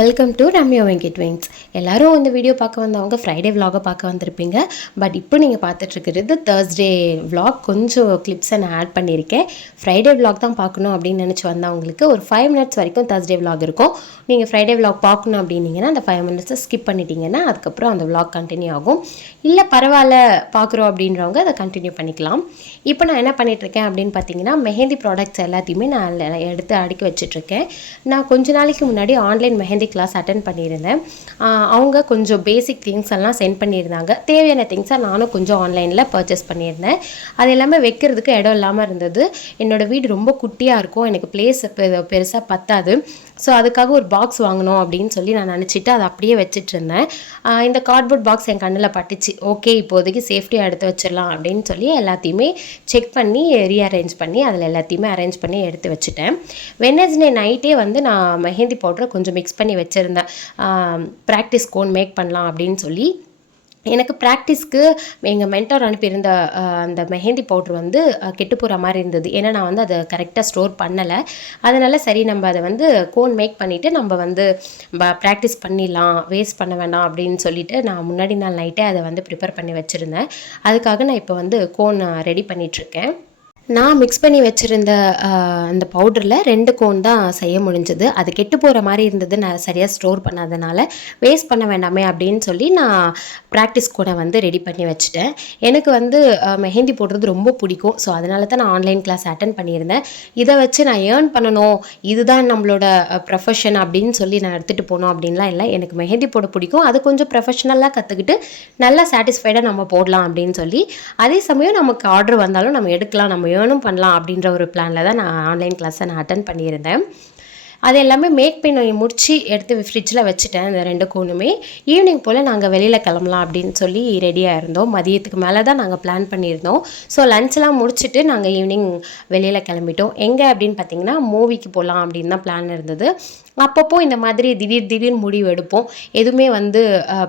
Welcome to Ramya Venkat wings எல்லோரும் இந்த video பார்க்க வந்தவங்க ஃப்ரைடே விலாகை பார்க்க வந்திருப்பீங்க. பட் இப்போ நீங்கள் பார்த்துட்ருக்கிறது தேர்ஸ்டே விலாக் கொஞ்சம் கிளிப்ஸை நான் ஆட் பண்ணியிருக்கேன். ஃப்ரைடே விலாக் தான் பார்க்கணும் அப்படின்னு நினச்சி வந்தவங்களுக்கு ஒரு ஃபைவ் மினிட்ஸ் வரைக்கும் தேர்ஸ்டே விலாக் இருக்கும். நீங்கள் ஃப்ரைடே விலாக் பார்க்கணும் அப்படின்னீங்கன்னா அந்த ஃபைவ் மினிட்ஸை ஸ்கிப் பண்ணிட்டீங்கன்னா அதுக்கப்புறம் அந்த விலாக் கண்டினியூ ஆகும். இல்லை பரவாயில்ல பார்க்குறோம் அப்படின்றவங்க அதை கண்டினியூ பண்ணிக்கலாம். இப்போ நான் என்ன பண்ணிகிட்ருக்கேன் அப்படின்னு பார்த்தீங்கன்னா மெஹந்தி ப்ராடக்ட்ஸ் எல்லாத்தையுமே நான் எடுத்து அடுக்கி வச்சிட்ருக்கேன். நான் கொஞ்ச நாளைக்கு முன்னாடி ஆன்லைன் மெஹந்தி கிளாஸ் அட்டன் பண்ணியிருந்தேன். அவங்க கொஞ்சம் பேசிக் திங்ஸ் எல்லாம் சென்ட் பண்ணியிருந்தாங்க. தேவையான திங்ஸை நானும் கொஞ்சம் ஆன்லைனில் பர்ச்சேஸ் பண்ணியிருந்தேன். அது எல்லாமே வைக்கிறதுக்கு இடம் இல்லாமல் இருந்தது. என்னோட வீடு ரொம்ப குட்டியாக இருக்கும். எனக்கு பிளேஸ் பெருசாக பத்தாது. ஸோ அதுக்காக ஒரு பாக்ஸ் வாங்கணும் அப்படின்னு சொல்லி நான் நினச்சிட்டு அதை அப்படியே வச்சுட்டு இருந்தேன். இந்த கார்ட்போர்ட் பாக்ஸ் என் கண்ணில் பட்டுச்சு. ஓகே இப்போதைக்கு சேஃப்டியாக எடுத்து வச்சிடலாம் அப்படின்னு சொல்லி எல்லாத்தையுமே செக் பண்ணி ரீஅரேஞ்ச் பண்ணி அதில் எல்லாத்தையுமே அரேஞ்ச் பண்ணி எடுத்து வச்சுட்டேன். வெனஸ்டே நைட்டே வந்து நான் மெஹந்தி பவுடரை கொஞ்சம் மிக்ஸ் பண்ணி வச்சுருந்தேன். ப்ராக்டிஸ் கோன் மேக் பண்ணலாம் அப்படின்னு சொல்லி எனக்கு ப்ராக்டிஸ்க்கு எங்கள் மென்டார் அனுப்பியிருந்த அந்த மெஹந்தி பவுட்ரு வந்து கெட்டு போகிற மாதிரி இருந்தது. ஏன்னா நான் வந்து அதை கரெக்டாக ஸ்டோர் பண்ணலை. அதனால் சரி நம்ம அதை வந்து கோன் மேக் பண்ணிவிட்டு நம்ம வந்து ப்ராக்டிஸ் பண்ணிடலாம். வேஸ்ட் பண்ண வேண்டாம் அப்படின்னு சொல்லிட்டு நான் முன்னாடி நாள் நைட்டே அதை வந்து ப்ரிப்பேர் பண்ணி வச்சுருந்தேன். அதுக்காக நான் இப்போ வந்து கோன் ரெடி பண்ணிகிட்ருக்கேன் நான் மிக்ஸ் பண்ணி வச்சுருந்த அந்த பவுடரில் ரெண்டு கோன் தான் செய்ய முடிஞ்சது. அது கெட்டு போகிற மாதிரி இருந்தது. நான் சரியாக ஸ்டோர் பண்ணாதனால வேஸ்ட் பண்ண வேண்டாமே அப்படின்னு சொல்லி நான் ப்ராக்டிஸ் கூட வந்து ரெடி பண்ணி வச்சுட்டேன். எனக்கு வந்து மெஹந்தி போடுறது ரொம்ப பிடிக்கும். ஸோ அதனால தான் நான் ஆன்லைன் கிளாஸ் அட்டன் பண்ணியிருந்தேன். இதை வச்சு நான் ஏர்ன் பண்ணணும். இதுதான் நம்மளோட ப்ரொஃபஷன் அப்படின்னு சொல்லி நான் எடுத்துகிட்டு போகணும் அப்படின்லாம் இல்லை. எனக்கு மெஹந்தி போட பிடிக்கும். அது கொஞ்சம் ப்ரொஃபஷனலாக கற்றுக்கிட்டு நல்லா சாட்டிஸ்ஃபைடாக நம்ம போடலாம் அப்படின்னு சொல்லி. அதே சமயம் நமக்கு ஆர்டர் வந்தாலும் நம்ம எடுக்கலாம். நம்ம ஏர்னும் பண்ணலாம் அப்படின்ற ஒரு பிளானில் தான் நான் ஆன்லைன் கிளாஸை நான் அட்டன் பண்ணியிருந்தேன். அது எல்லாமே மேக் பண்ணி முடித்து எடுத்து ஃப்ரிட்ஜில் வச்சுட்டேன் இந்த ரெண்டு கோனுமே ஈவினிங் போல் நாங்கள் வெளியில் கிளம்பலாம் அப்படின்னு சொல்லி ரெடியாக இருந்தோம். மதியத்துக்கு மேலே தான் நாங்கள் பிளான் பண்ணியிருந்தோம். ஸோ லஞ்செலாம் முடிச்சுட்டு நாங்கள் ஈவினிங் வெளியில் கிளம்பிட்டோம். எங்கே அப்படின்னு பார்த்தீங்கன்னா மூவிக்கு போகலாம் அப்படின்னு தான் பிளான் இருந்தது. அப்பப்போ இந்த மாதிரி திடீர் திடீர்னு முடிவு எடுப்போம். எதுவுமே வந்து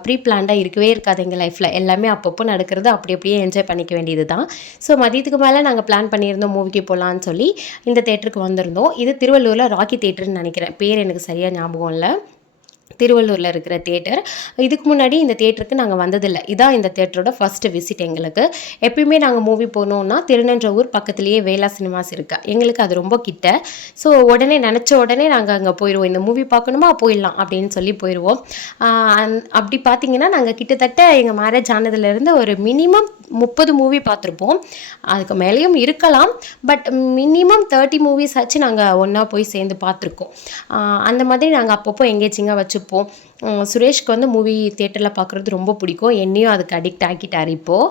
ப்ரீ பிளான்டாக இருக்கவே இருக்காது எங்கள் லைஃப்பில் எல்லாமே அப்பப்போ நடக்கிறது அப்படி அப்படியே என்ஜாய் பண்ணிக்க வேண்டியது தான் ஸோ மதியத்துக்கு மேலே நாங்கள் பிளான் பண்ணியிருந்தோம் மூவிக்கு போகலான்னு சொல்லி இந்த தேட்டருக்கு வந்திருந்தோம். இது திருவள்ளூரில் ராக்கி தேட்டர்னு நினைக்கிறேன். பேர் எனக்கு சரியாக ஞாபகம் இல்லை. திருவள்ளூரில் இருக்கிற தேட்டர் இதுக்கு முன்னாடி இந்த தேட்டருக்கு நாங்கள் வந்ததில்லை. இதான் இந்த தேட்டரோட ஃபஸ்ட்டு விசிட் எங்களுக்கு. எப்பயுமே நாங்கள் மூவி போனோம்னா திருநன்றவூர் பக்கத்துலேயே வேலா சினிமாஸ் இருக்கா. எங்களுக்கு அது ரொம்ப கிட்ட. ஸோ உடனே நினச்ச உடனே நாங்கள் அங்கே போயிடுவோம் இந்த மூவி பார்க்கணுமா? போயிடலாம் அப்படின்னு சொல்லி போயிடுவோம் அப்படி பார்த்தீங்கன்னா நாங்கள் கிட்டத்தட்ட எங்கள் மேரேஜ் ஆனதுலேருந்து ஒரு மினிமம் முப்பது மூவி பார்த்துருப்போம். அதுக்கு மேலேயும் இருக்கலாம். பட் மினிமம் தேர்ட்டி மூவிஸ் ஆச்சு நாங்கள் ஒன்றா போய் சேர்ந்து பார்த்துருக்கோம். அந்த மாதிரி நாங்கள் அப்பப்போ எங்கேஜிங்காக வச்சுப்போம் உம் சுரேஷ்க்கு வந்து மூவி தேட்டரில் பார்க்குறது ரொம்ப பிடிக்கும். என்னையும் அதுக்கு அடிக்ட் ஆக்கிட்டார் இப்போது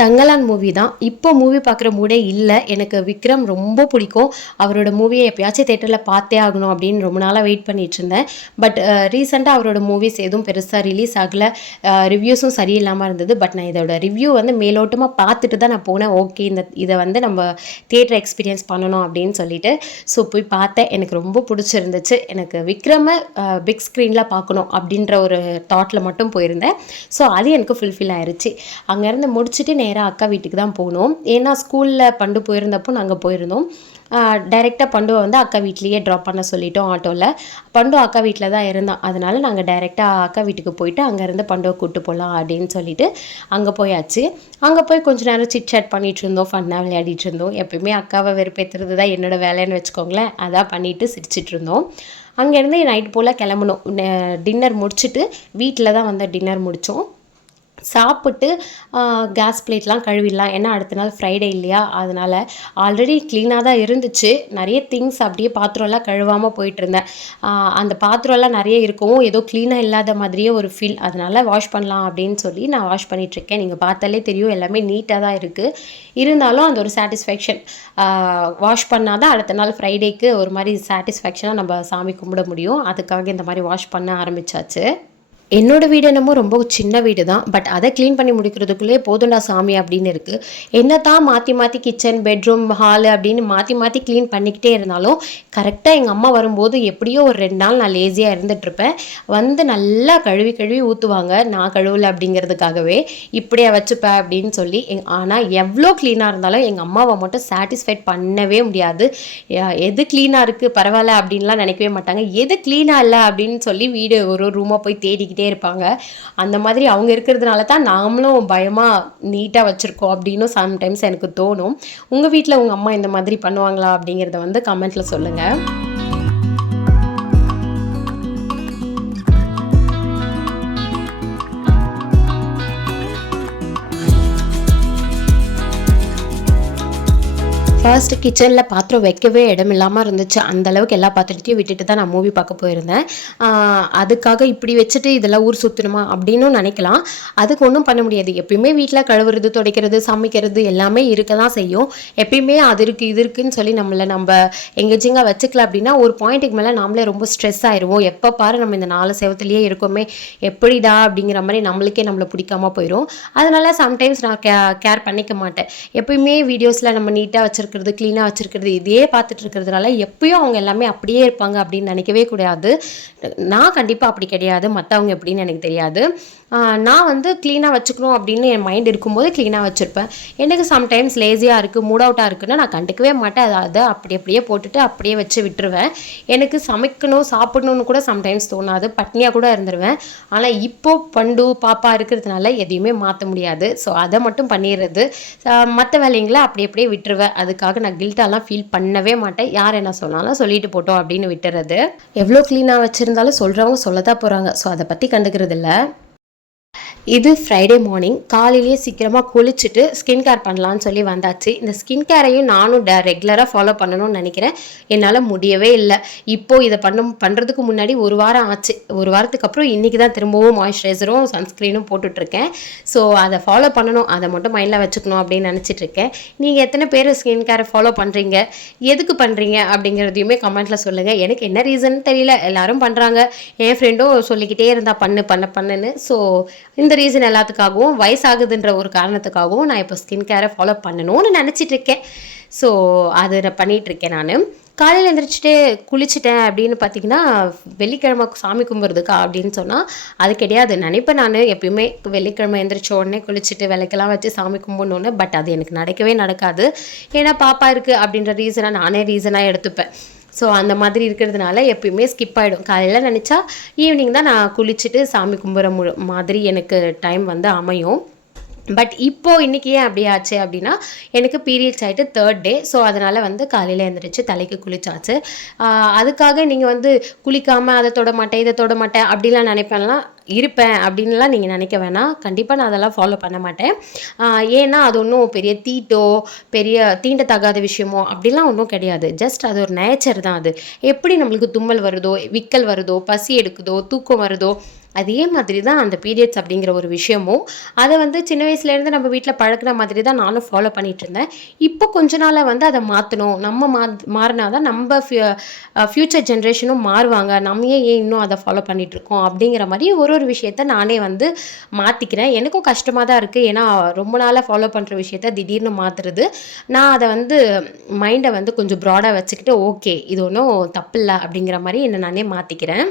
தங்கலான் மூவி தான். இப்போ மூவி பார்க்குற மூடே இல்லை. எனக்கு விக்ரம் ரொம்ப பிடிக்கும். அவரோட மூவியை எப்பயாச்சும் தேட்டரில் பார்த்தே ஆகணும் அப்படின்னு ரொம்ப நாளாக வெயிட் பண்ணிட்டு இருந்தேன். பட் ரீசெண்டாக அவரோட மூவிஸ் எதுவும் பெருசாக ரிலீஸ் ஆகலை. ரிவ்யூஸும் சரியில்லாமல் இருந்தது. பட் நான் இதோட ரிவ்யூ வந்து மேலோட்டமாக பார்த்துட்டு தான் நான் போனேன். ஓகே இந்த இதை வந்து நம்ம தேட்டர் எக்ஸ்பீரியன்ஸ் பண்ணணும் அப்படின்னு சொல்லிட்டு. ஸோ போய் பார்த்தேன். எனக்கு ரொம்ப பிடிச்சிருந்துச்சு. எனக்கு விக்ரமை பிக் ஸ்க்ரீனில் பார்க்கணும் அப்படின்ற ஒரு தாட்டில் மட்டும் போயிருந்தேன். ஸோ அது எனக்கு ஃபுல்ஃபில் ஆயிடுச்சு அங்கேருந்து முடிச்சுட்டு நேராக அக்கா வீட்டுக்கு தான் போனோம். ஏன்னா ஸ்கூலில் பண்டு போயிருந்தப்போ நாங்கள் போயிருந்தோம். டைரெக்டாக பண்டுவை வந்து அக்கா வீட்லேயே ட்ராப் பண்ண சொல்லிட்டோம் ஆட்டோவில் பண்டு அக்கா வீட்டில் தான் இருந்தான் அதனால் நாங்கள் டைரெக்டாக அக்கா வீட்டுக்கு போயிட்டு அங்கேருந்து பண்டுவை கூப்பிட்டு போகலாம் அப்படின்னு சொல்லிட்டு அங்கே போயாச்சு. அங்கே போய் கொஞ்ச நேரம் சிட் சாட் பண்ணிகிட்டு இருந்தோம். ஃபன்னாக விளையாடிட்டு இருந்தோம். எப்பயுமே அக்காவை வெறுப்பேற்றுறது தான் என்னோட வேலைன்னு வச்சுக்கோங்களேன். அதான் பண்ணிட்டு சிரிச்சிட்டு இருந்தோம். அங்கேருந்து நைட் போல் கிளம்பணும் டின்னர் முடிச்சுட்டு வீட்டில் தான் வந்து டின்னர் முடித்தோம் சாப்பிட்டு கேஸ் பிளேட்லாம் கழுவிடலாம். ஏன்னா அடுத்த நாள் ஃப்ரைடே இல்லையா? அதனால் ஆல்ரெடி க்ளீனாக தான் இருந்துச்சு. நிறைய திங்ஸ் அப்படியே பாத்திரம்லாம் கழுவாமல் போயிட்டுருந்தேன் அந்த பாத்திரம்லாம் நிறைய இருக்கவும் ஏதோ க்ளீனாக இல்லாத மாதிரியே ஒரு ஃபீல் அதனால் வாஷ் பண்ணலாம் அப்படின்னு சொல்லி நான் வாஷ் பண்ணிகிட்ருக்கேன் நீங்கள் பார்த்தாலே தெரியும் எல்லாமே நீட்டாக தான் இருக்குது இருந்தாலும் அந்த ஒரு சாட்டிஸ்ஃபேக்ஷன் வாஷ் பண்ணால் தான் அடுத்த நாள் ஃப்ரைடேக்கு ஒரு மாதிரி சாட்டிஸ்ஃபேக்ஷனாக நம்ம சாமி கும்பிட முடியும். அதுக்காக இந்த மாதிரி வாஷ் பண்ண ஆரம்பிச்சாச்சு. என்னோடய வீடு என்னமோ ரொம்ப சின்ன வீடு தான் பட் அதை க்ளீன் பண்ணி முடிக்கிறதுக்குள்ளே போதுண்டா சாமி அப்படின்னு இருக்குது என்ன தான் மாற்றி மாற்றி கிச்சன் பெட்ரூம் ஹாலு அப்படின்னு மாற்றி மாற்றி க்ளீன் பண்ணிக்கிட்டே இருந்தாலும் கரெக்டாக எங்கள் அம்மா வரும்போது எப்படியோ ஒரு ரெண்டு நாள் நான் லேசியாக இருந்துகிட்ருப்பேன் வந்து நல்லா கழுவி கழுவி ஊற்றுவாங்க நான் கழுவலை அப்படிங்கிறதுக்காகவே இப்படியே வச்சுப்பேன் அப்படின்னு சொல்லி எங் ஆனால் எவ்வளோ க்ளீனாக இருந்தாலும் எங்கள் அம்மாவை மட்டும் சாட்டிஸ்ஃபைட் பண்ணவே முடியாது. எது க்ளீனாக இருக்குது பரவாயில்ல அப்படின்லாம் நினைக்கவே மாட்டாங்க. எது க்ளீனாக இல்லை அப்படின்னு சொல்லி வீடு ஒரு ரூமாக போய் தேடிக்கிட்டு பண்ணிக்கிட்டே இருப்பாங்க. அந்த மாதிரி அவங்க இருக்கிறதுனால தான் நாமளும் பயமாக நீட்டாக வச்சுருக்கோம் அப்படின்னு சம்டைம்ஸ் எனக்கு தோணும். உங்கள் வீட்டில் உங்கள் அம்மா இந்த மாதிரி பண்ணுவாங்களா அப்படிங்கிறத வந்து கமெண்ட்டில் சொல்லுங்கள் ஃபர்ஸ்ட் கிச்சனில் பாத்திரம் வைக்கவே இடம் இல்லாமல் இருந்துச்சு. அந்தளவுக்கு எல்லா பாத்திரத்தையும் விட்டுட்டு தான் நான் மூவி பார்க்க போயிருந்தேன். அதுக்காக இப்படி வச்சுட்டு இதெல்லாம் ஊர் சுற்றணுமா அப்படின்னு நினைக்கலாம். அதுக்கு ஒன்றும் பண்ண முடியாது. எப்பயுமே வீட்டில் கழுவுறது துடைக்கிறது சமைக்கிறது எல்லாமே இருக்க தான் செய்யும். எப்பயுமே அது இருக்குது இது இருக்குன்னு சொல்லி நம்மளை நம்ம எங்கேஜிங்காக வச்சுக்கல அப்படின்னா ஒரு பாயிண்ட்டுக்கு மேலே நாமளே ரொம்ப ஸ்ட்ரெஸ் ஆயிடுவோம் எப்போ பாரு நம்ம இந்த நாலு சேவத்துலேயே இருக்கோமே. எப்படிடா அப்படிங்கிற மாதிரி நம்மளுக்கே நம்மளை பிடிக்காம போயிடும் அதனால சம்டைம்ஸ் நான் கே கேர் பண்ணிக்க மாட்டேன். எப்பயுமே வீடியோஸில் நம்ம நீட்டாக வச்சுருக்க வச்சுருக்கிறது க்ளீனாக வச்சுருக்கிறது இதையே பார்த்துட்டு இருக்கிறதுனால எப்பயும் அவங்க எல்லாமே அப்படியே இருப்பாங்க அப்படின்னு நினைக்கவே கூடாது. நான் கண்டிப்பாக அப்படி கிடையாது. மற்றவங்க எப்படின்னு எனக்கு தெரியாது. நான் வந்து க்ளீனாக வச்சுக்கணும் அப்படின்னு என் மைண்ட் இருக்கும்போது க்ளீனாக வச்சுருப்பேன். எனக்கு சம்டைம்ஸ் லேசியாக இருக்குது மூட் அவுட்டாக இருக்குன்னா நான் கண்டுக்கவே மாட்டேன். அதை அதை அப்படி அப்படியே போட்டுட்டு அப்படியே வச்சு விட்டுருவேன். எனக்கு சமைக்கணும் சாப்பிடணும்னு கூட சம்டைம்ஸ் தோணாது. பட்னியாக கூட இருந்துருவேன். ஆனால் இப்போது பண்டு பாப்பா இருக்கிறதுனால எதையுமே மாற்ற முடியாது. ஸோ அதை மட்டும் பண்ணிடுறது. மற்ற வேலைங்களை அப்படி அப்படியே விட்டுருவேன். அதுக்காக நான் கில்ட்டாலாம் ஃபீல் பண்ணவே மாட்டேன். யார் என்ன சொன்னாலும் சொல்லிட்டு போட்டோம் அப்படின்னு விட்டுறது. எவ்வளோ க்ளீனாக வச்சுருந்தாலும் சொல்கிறவங்க சொல்லதான் போகிறாங்க ஸோ அதை பற்றி கண்டுக்கிறது இல்லை இது ஃப்ரைடே மார்னிங் காலையிலேயே சீக்கிரமாக குளிச்சுட்டு ஸ்கின் கேர் பண்ணலான்னு சொல்லி வந்தாச்சு. இந்த ஸ்கின் கேரையும் நானும் ட ரெகுலராக ஃபாலோ பண்ணணும்னு நினைக்கிறேன். என்னால் முடியவே இல்லை. இப்போது இதை பண்ண பண்ணுறதுக்கு முன்னாடி ஒரு வாரம் ஆச்சு. ஒரு வாரத்துக்கு அப்புறம் இன்றைக்கி தான் திரும்பவும் மாய்ஸ்சரைசரும் சன்ஸ்க்ரீனும் போட்டுட்ருக்கேன். ஸோ அதை ஃபாலோ பண்ணணும். அதை மட்டும் மைண்டில் வச்சுக்கணும் அப்படின்னு நினச்சிட்ருக்கேன் நீங்கள் எத்தனை பேர் ஸ்கின் கேரை ஃபாலோ பண்ணுறீங்க எதுக்கு பண்ணுறீங்க அப்படிங்கிறதையுமே கமெண்ட்டில் சொல்லுங்கள் எனக்கு என்ன ரீசன் தெரியல. எல்லாரும் பண்ணுறாங்க என் ஃப்ரெண்டும் சொல்லிக்கிட்டே இருந்தால் பண்ணு பண்ண பண்ணுன்னு. ஸோ இந்த ரீசன் எல்லாத்துக்காகவும் வயசாகுதுன்ற ஒரு காரணத்துக்காகவும் நான் இப்போ ஸ்கின் கேரை ஃபாலோ பண்ணணும்னு நினச்சிட்டு இருக்கேன். ஸோ அதை நான் பண்ணிகிட்ருக்கேன் நான். காலையில் எழுந்திரிச்சிட்டு குளிச்சுட்டேன் அப்படின்னு பார்த்தீங்கன்னா வெள்ளிக்கிழமை சாமி கும்பிட்றதுக்கா அப்படின்னு சொன்னால் அது கிடையாது. நினைப்பேன் நான் எப்பயுமே வெள்ளிக்கிழமை எழுந்திரிச்ச உடனே குளிச்சுட்டு விளக்கெல்லாம் வச்சு சாமி கும்பிடணுன்னு பட் அது எனக்கு நடக்கவே நடக்காது. ஏன்னா பாப்பா இருக்குது அப்படின்ற ரீசனாக நானே ரீசனாக எடுத்துப்பேன். ஸோ அந்த மாதிரி இருக்கிறதுனால எப்பயுமே ஸ்கிப் ஆகிடும் காலையில் நினச்சா ஈவினிங் தான் நான் குளிச்சுட்டு சாமி கும்பிட்ற மு மாதிரி எனக்கு டைம் வந்து அமையும். பட் இப்போது இன்றைக்கி ஏன் அப்படி ஆச்சு அப்படின்னா எனக்கு பீரியட்ஸ் ஆகிட்டு தேர்ட் டே ஸோ அதனால் வந்து காலையில் எழுந்திரிச்சு தலைக்கு குளிச்சாச்சு. அதுக்காக நீங்கள் வந்து குளிக்காமல் அதை தொட மாட்டேன் இதை தொட மாட்டேன் அப்படிலாம் நினைப்பேன்லாம் இருப்பேன் அப்படின்லாம் நீங்கள் நினைக்க வேணாம். கண்டிப்பாக நான் அதெல்லாம் ஃபாலோ பண்ண மாட்டேன். ஏன்னா அது ஒன்றும் பெரிய தீட்டோ பெரிய தீண்டத்தகாத விஷயமோ அப்படிலாம் ஒன்றும் கிடையாது. ஜஸ்ட் அது ஒரு நேச்சர் தான் அது. எப்படி நம்மளுக்கு தும்மல் வருதோ விக்கல் வருதோ பசி எடுக்குதோ தூக்கம் வருதோ அதே மாதிரி தான் அந்த பீரியட்ஸ் அப்படிங்கிற ஒரு விஷயமும். அதை வந்து சின்ன வயசுலேருந்து நம்ம வீட்டில் பழக்கின மாதிரி தான் நானும் ஃபாலோ பண்ணிகிட்டு இருந்தேன். இப்போ கொஞ்ச நாளாக வந்து அதை மாற்றணும் நம்ம மா மாறினா தான் நம்ம ஃப்யூச்சர் ஜென்ரேஷனும் மாறுவாங்க. நம்ம ஏன் இன்னும் அதை ஃபாலோ பண்ணிகிட்ருக்கோம் அப்படிங்கிற மாதிரி ஒரு ஒரு விஷயத்த நானே வந்து மாற்றிக்கிறேன் எனக்கும் கஷ்டமாக தான் இருக்குது ஏன்னா ரொம்ப நாளாக ஃபாலோ பண்ணுற விஷயத்த திடீர்னு மாற்றுறது நான் அதை வந்து மைண்டை வந்து கொஞ்சம் ப்ராடாக வச்சுக்கிட்டு ஓகே இது ஒன்றும் தப்பில்லை அப்படிங்கிற மாதிரி என்னை நானே மாற்றிக்கிறேன்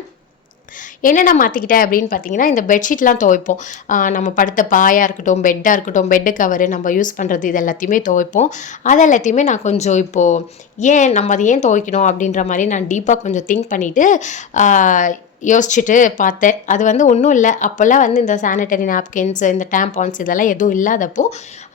என்னென்ன மாற்றிக்கிட்டேன் அப்படின்னு பார்த்தீங்கன்னா இந்த பெட்ஷீட்லாம் துவைப்போம். நம்ம படுத்த பாயாக இருக்கட்டும் பெட்டாக இருக்கட்டும் பெட்டு கவரு நம்ம யூஸ் பண்ணுறது இது எல்லாத்தையுமே துவைப்போம். அது எல்லாத்தையுமே நான் கொஞ்சம் இப்போது ஏன் நம்ம அதை ஏன் துவைக்கணும் அப்படின்ற மாதிரி நான் டீப்பாக கொஞ்சம் திங்க் பண்ணிவிட்டு யோசிச்சுட்டு பார்த்தேன். அது வந்து ஒன்றும் இல்லை. அப்போல்லாம் வந்து இந்த சானிட்டரி நாப்கின்ஸ் இந்த டேம்பான்ஸ் இதெல்லாம் எதுவும் இல்லாதப்போ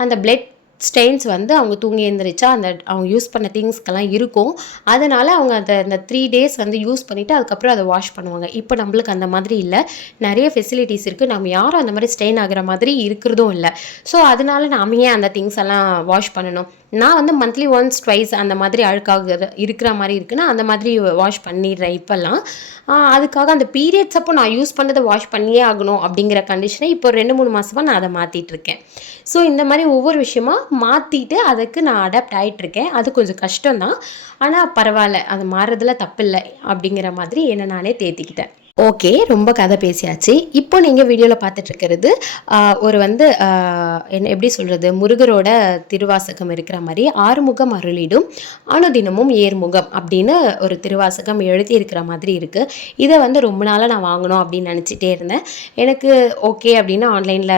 அந்த பிளட் ஸ்டெயின்ஸ் வந்து அவங்க தூங்கி எழுந்திரிச்சா அந்த அவங்க யூஸ் பண்ண திங்ஸ்க்கெல்லாம் இருக்கும். அதனால் அவங்க அந்த அந்த த்ரீ டேஸ் வந்து யூஸ் பண்ணிவிட்டு அதுக்கப்புறம் அதை வாஷ் பண்ணுவாங்க. இப்போ நம்மளுக்கு அந்த மாதிரி இல்லை. நிறைய ஃபெசிலிட்டிஸ் இருக்குது நம்ம யாரும் அந்த மாதிரி ஸ்டெயின் ஆகிற மாதிரி இருக்கிறதும் இல்லை. ஸோ அதனால நாம ஏன் அந்த திங்ஸ் எல்லாம் வாஷ் பண்ணணும்? நான் வந்து மந்த்லி ஒன்ஸ் ட்வைஸ் அந்த மாதிரி அழுக்காக இருக்கிற மாதிரி இருக்குன்னா அந்த மாதிரி வாஷ் பண்ணிடுறேன் இப்போல்லாம். அதுக்காக அந்த பீரியட்ஸ் அப்போ நான் யூஸ் பண்ணதை வாஷ் பண்ணியே ஆகணும் அப்படிங்கிற கண்டிஷனை இப்போ ரெண்டு மூணு மாதமாக நான் அதை மாற்றிட்டுருக்கேன் ஸோ இந்த மாதிரி ஒவ்வொரு விஷயமா மாற்றிட்டு அதுக்கு நான் அடாப்ட் ஆகிட்டுருக்கேன் அது கொஞ்சம் கஷ்டம்தான். ஆனால் பரவாயில்ல. அது மாறுறதுல தப்பில்லை அப்படிங்கிற மாதிரி என்னை நானே தேத்திக்கிட்டேன். ஓகே ரொம்ப கதை பேசியாச்சு. இப்போ நீங்கள் வீடியோவில் பார்த்துட்ருக்கிறது ஒரு வந்து என்ன எப்படி சொல்கிறது முருகரோட திருவாசகம் இருக்கிற மாதிரி ஆறுமுகம் அருளிடும் அனுதினமும் ஏர்முகம் அப்படின்னு ஒரு திருவாசகம் எழுதி இருக்கிற மாதிரி இருக்குது இதை வந்து ரொம்ப நாளாக நான் வாங்கணும் அப்படின்னு நினச்சிட்டே இருந்தேன். எனக்கு ஓகே அப்படின்னு ஆன்லைனில்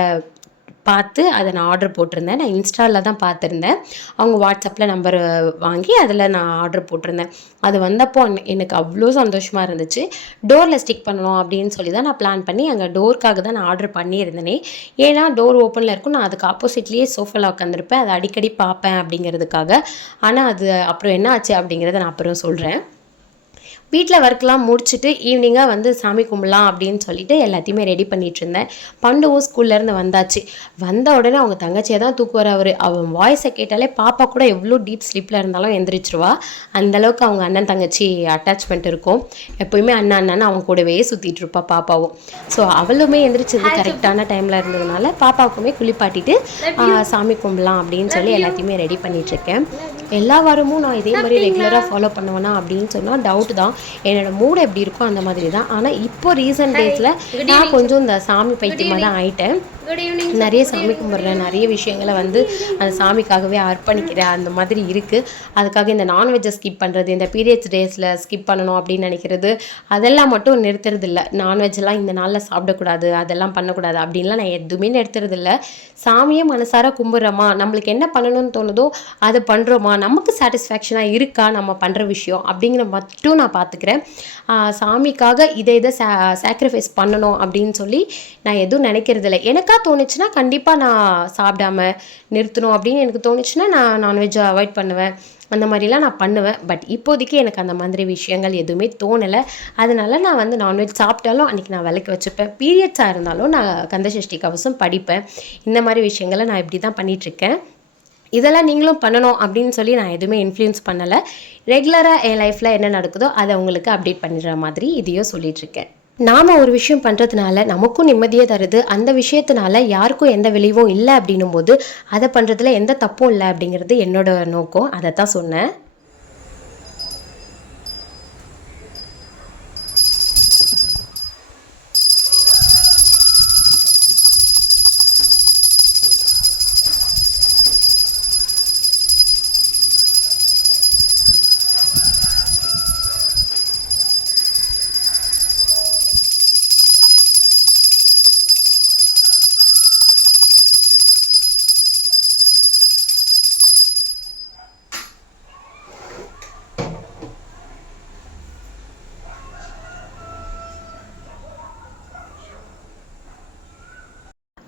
பார்த்து அதை நான் ஆர்டர் போட்டிருந்தேன். நான் இன்ஸ்டாவில் தான் பார்த்துருந்தேன். அவங்க வாட்ஸ்அப்பில் நம்பர் வாங்கி அதில் நான் ஆர்டர் போட்டிருந்தேன். அது வந்தப்போ எனக்கு- அவ்வளோ சந்தோஷமாக இருந்துச்சு. டோரில் ஸ்டிக் பண்ணணும் அப்படின்னு சொல்லி தான் நான் பிளான் பண்ணி அங்கே டோருக்காக தான் நான் ஆர்டர் பண்ணியிருந்தேனே. ஏன்னா டோர் ஓப்பனில் இருக்கும். நான் அதுக்கு ஆப்போசிட்லேயே சோஃபாவில் உட்காந்துருப்பேன் அதை அடிக்கடி பார்ப்பேன் அப்படிங்கிறதுக்காக. ஆனால் அது அப்புறம் என்ன ஆச்சு அப்படிங்கிறத நான் அப்புறம் சொல்கிறேன் வீட்டில் ஒர்க்லாம் முடிச்சுட்டு ஈவினிங்காக வந்து சாமி கும்பிடலாம் அப்படின்னு சொல்லிட்டு எல்லாத்தையுமே ரெடி பண்ணிட்டு இருந்தேன். பண்டுவும் ஸ்கூல்லேருந்து வந்தாச்சு. வந்த உடனே அவங்க தங்கச்சியை தான் தூக்குவார் அவர் அவன் வாய்ஸை கேட்டாலே பாப்பா கூட எவ்வளோ டீப் ஸ்லீப்பில் இருந்தாலும் எந்திரிச்சிருவா. அந்த அளவுக்கு அவங்க அண்ணன் தங்கச்சி அட்டாச்மெண்ட் இருக்கும். எப்போயுமே அண்ணன் அண்ணன் அவங்க கூடவே சுற்றிட்டு இருப்பா பாப்பாவும். ஸோ அவளுமே எந்திரிச்சது கரெக்டான டைமில் இருந்ததுனால பாப்பாவுக்குமே குளிப்பாட்டிட்டு சாமி கும்பிடலாம் அப்படின்னு சொல்லி எல்லாத்தையுமே ரெடி பண்ணிட்டு இருக்கேன். எல்லா வாரமும் நான் இதே மாதிரி ரெகுலராக ஃபாலோ பண்ணுவேனா அப்படின்னு சொன்னால் டவுட் தான். என்னோட மூடு எப்படி இருக்கோ அந்த மாதிரி தான். ஆனால் இப்போ ரீசன்ட் டேஸில் நான் கொஞ்சம் இந்த சாமி பைத்தியமாக தான் ஆயிட்டேன். நிறைய சாமி கும்பிட்றேன் நிறைய விஷயங்களை வந்து அந்த சாமிக்காகவே அர்ப்பணிக்கிறேன் அந்த மாதிரி இருக்குது அதுக்காக இந்த நான்வெஜ்ஜை ஸ்கிப் பண்ணுறது இந்த பீரியட்ஸ் டேஸில் ஸ்கிப் பண்ணணும் அப்படின்னு நினைக்கிறது அதெல்லாம் மட்டும் நிறுத்துறது இல்லை நான்வெஜ்லாம் இந்த நாளில் சாப்பிடக்கூடாது அதெல்லாம் பண்ணக்கூடாது அப்படின்லாம் நான் எதுவுமே நிறுத்துறது இல்லை சாமியை மனசார கும்பிட்றோமா? நம்மளுக்கு என்ன பண்ணணும்னு தோணுதோ அதை பண்ணுறோமா நமக்கு சாட்டிஸ்ஃபேக்ஷனாக இருக்கா? நம்ம பண்ணுற விஷயம் அப்படிங்கிற மட்டும் நான் பார்த்துக்கிறேன் சாமிக்காக இதை இதை சா சாக்ரிஃபைஸ் பண்ணணும் அப்படின்னு சொல்லி நான் எதுவும் நினைக்கிறது இல்லை எனக்கா தோணுச்சுன்னா கண்டிப்பாக நான் சாப்பிடாம நிறுத்தணும் அப்படின்னு எனக்கு தோணுச்சுன்னா நான் நான்வெஜ்ஜை அவாய்ட் பண்ணுவேன். அந்த மாதிரிலாம் நான் பண்ணுவேன். பட் இப்போதைக்கு எனக்கு அந்த மாதிரி விஷயங்கள் எதுவுமே தோணலை. அதனால நான் வந்து நான்வெஜ் சாப்பிட்டாலும் அன்றைக்கி நான் விலைக்கு வச்சுப்பேன். பீரியட்ஸாக இருந்தாலும் நான் கந்தசஷ்டி கவசம் படிப்பேன். இந்த மாதிரி விஷயங்களை நான் இப்படி தான் பண்ணிகிட்ருக்கேன் இதெல்லாம் நீங்களும் பண்ணணும் அப்படின்னு சொல்லி நான் எதுவுமே இன்ஃப்ளூயன்ஸ் பண்ணலை. ரெகுலராக என் லைஃப்பில் என்ன நடக்குதோ அதை உங்களுக்கு அப்டேட் பண்ணிடுற மாதிரி இதையும் சொல்லிகிட்ருக்கேன் நாம் ஒரு விஷயம் பண்ணுறதுனால நமக்கும் நிம்மதியை தருது. அந்த விஷயத்தினால யாருக்கும் எந்த விளைவும் இல்லை அப்படின்னும் போது அதை பண்ணுறதுல எந்த தப்பும் இல்லை அப்படிங்கிறது என்னோட நோக்கம். அதை தான் சொன்னேன்.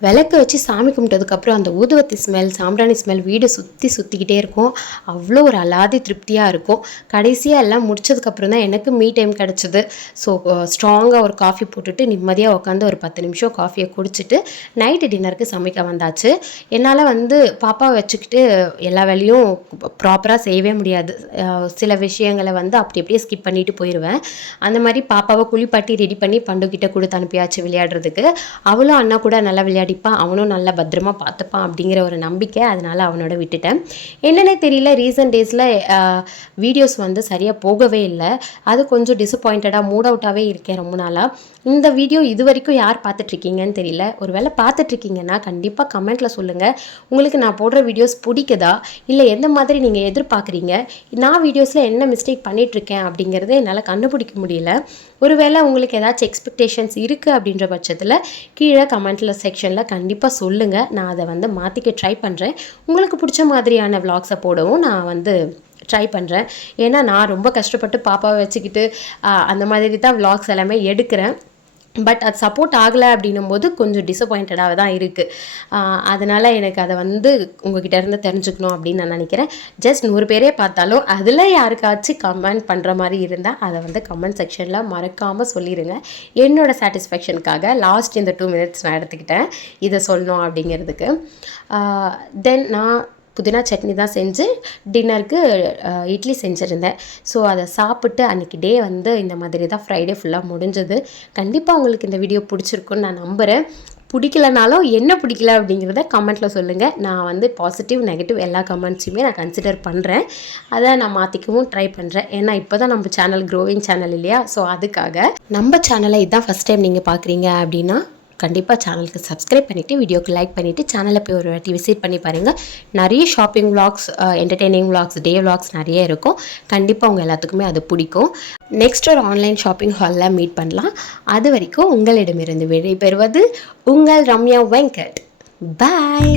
விளக்கு வச்சு சாமி கும்பிட்டதுக்கப்புறம் அந்த ஊதுவத்தி ஸ்மெல் சாம்பிராணி ஸ்மெல் வீடு சுற்றி சுற்றிக்கிட்டே இருக்கும். அவ்வளோ ஒரு அலாதி திருப்தியாக இருக்கும். கடைசியாக எல்லாம் முடிச்சதுக்கப்புறம் தான் எனக்கு மீ டைம் கிடச்சிது. ஸோ ஸ்ட்ராங்காக ஒரு காஃபி போட்டுட்டு நிம்மதியாக உட்காந்து ஒரு பத்து நிமிஷம் காஃபியை குடிச்சிட்டு நைட்டு டின்னருக்கு சமைக்க வந்தாச்சு. என்னால் வந்து பாப்பாவை வச்சுக்கிட்டு எல்லா வேலையும் ப்ராப்பராக செய்யவே முடியாது. சில விஷயங்களை வந்து அப்படி அப்படியே ஸ்கிப் பண்ணிட்டு போயிடுவேன் அந்த மாதிரி பாப்பாவை குளிப்பாட்டி ரெடி பண்ணி பண்டுக்கிட்ட கொடுத்து அனுப்பியாச்சு விளையாடுறதுக்கு. அவளும் அண்ணா கூட நல்லா கண்டிப்பாக அவனும் நல்லா பத்திரமா பார்த்துப்பான் அப்படிங்கிற ஒரு நம்பிக்கை அதனால் அவனோட விட்டுட்டேன். என்னென்னே தெரியல ரீசன்ட் டேஸில் வீடியோஸ் வந்து சரியாக போகவே இல்லை. அது கொஞ்சம் டிசப்பாயிண்டடாக மூட் அவுட்டாகவே இருக்கேன் ரொம்ப நாளாக இந்த வீடியோ இது வரைக்கும் யார் பார்த்துட்ருக்கீங்கன்னு தெரியல. ஒருவேளை பார்த்துட்ருக்கீங்கன்னா கண்டிப்பாக கமெண்ட்டில் சொல்லுங்கள் உங்களுக்கு நான் போடுற வீடியோஸ் பிடிக்குதா? இல்லை எந்த மாதிரி நீங்கள் எதிர்பார்க்குறீங்க? நான் வீடியோஸில் என்ன மிஸ்டேக் பண்ணிகிட்ருக்கேன் அப்படிங்கிறத என்னால் கண்டுபிடிக்க முடியல. ஒருவேளை உங்களுக்கு ஏதாச்சும் எக்ஸ்பெக்டேஷன்ஸ் இருக்குது அப்படின்ற பட்சத்தில் கீழே கமெண்ட்டில் செக்ஷனில் கண்டிப்பாக சொல்லுங்கள் நான் அதை வந்து மாற்றிக்க ட்ரை பண்ணுறேன் உங்களுக்கு பிடிச்ச மாதிரியான விளாக்ஸை போடவும் நான் வந்து ட்ரை பண்ணுறேன் ஏன்னா நான் ரொம்ப கஷ்டப்பட்டு பாப்பாவை வச்சுக்கிட்டு அந்த மாதிரி தான் விளாக்ஸ் எல்லாமே எடுக்கிறேன். பட் அது சப்போர்ட் ஆகலை அப்படின்னும் போது கொஞ்சம் டிசப்பாயிண்டடாக தான் இருக்குது அதனால் எனக்கு அதை வந்து உங்ககிட்ட இருந்து தெரிஞ்சுக்கணும் அப்படின்னு நான் நினைக்கிறேன். ஜஸ்ட் நூறு பேரே பார்த்தாலும் அதில் யாருக்காச்சும் கமெண்ட் பண்ணுற மாதிரி இருந்தால் அதை வந்து கமெண்ட் செக்ஷனில் மறக்காமல் சொல்லிடுங்க என்னோடய சாட்டிஸ்ஃபேக்ஷனுக்காக லாஸ்ட் இந்த டூ மினிட்ஸ் நான் எடுத்துக்கிட்டேன். இதை சொல்லணும் அப்படிங்கிறதுக்கு. தென் நான் புதினா சட்னி தான் செஞ்சு டின்னருக்கு இட்லி செஞ்சுருந்தேன். ஸோ அதை சாப்பிட்டு அன்றைக்கி டே வந்து இந்த மாதிரி தான் ஃப்ரைடே ஃபுல்லாக முடிஞ்சது. கண்டிப்பாக உங்களுக்கு இந்த வீடியோ பிடிச்சிருக்குன்னு நான் நம்புகிறேன் பிடிக்கலனாலும் என்ன பிடிக்கல அப்படிங்கிறத கமெண்ட்டில் சொல்லுங்கள் நான் வந்து பாசிட்டிவ் நெகட்டிவ் எல்லா கமெண்ட்ஸுமே நான் கன்சிடர் பண்ணுறேன் அதை நான் மாற்றிக்கவும் ட்ரை பண்ணுறேன் ஏன்னா இப்போ தான் நம்ம சேனல் க்ரோவிங் சேனல் இல்லையா? ஸோ அதுக்காக. நம்ம சேனலை இதுதான் ஃபஸ்ட் டைம் நீங்கள் பார்க்குறீங்க அப்படின்னா கண்டிப்பாக சேனலுக்கு சப்ஸ்கிரைப் பண்ணிவிட்டு வீடியோக்கு லைக் பண்ணிவிட்டு சேனலை போய் ஒரு வாட்டி விசிட் பண்ணி பாருங்கள் நிறைய shopping vlogs entertaining vlogs day vlogs நிறைய இருக்கும். கண்டிப்பாக உங்கள் எல்லாத்துக்குமே அது பிடிக்கும். நெக்ஸ்ட் ஒரு ஆன்லைன் ஷாப்பிங் ஹாலில் மீட் பண்ணலாம். அது வரைக்கும் உங்களிடமிருந்து விடைபெறுவது உங்கள் ரம்யா வெங்கட். பாய்